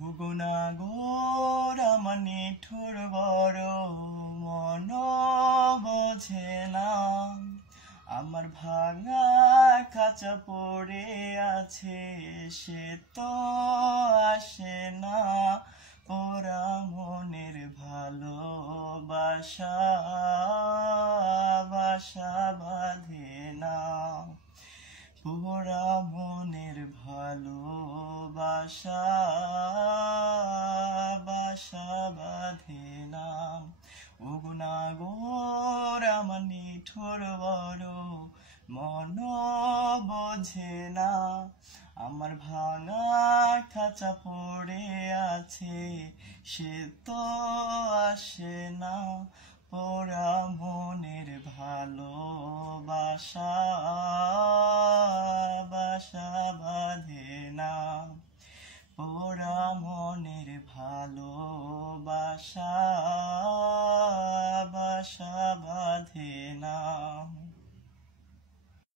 ভুগুনা গোরা মানে ঠুর বড় মন বোঝে না। আমার ভাঙা কাঁচা পড়ে আছে সে তো আসে না। পোড়া মনের ভালোবাসা বাসা বাঁধে না। পোড়া মনের ভালোবাসা বাসা বাঁধে না। ওগো গোর আমার নিঠুর বড় মন বোঝে না। আমার ভাঙা খাঁচা পড়ে আছে সে তো আসে না। পোড়া মনের ভালোবাসা বাসা বাঁধে না। পোড়া মনের ভালোবাসা বাসা বাঁধে না।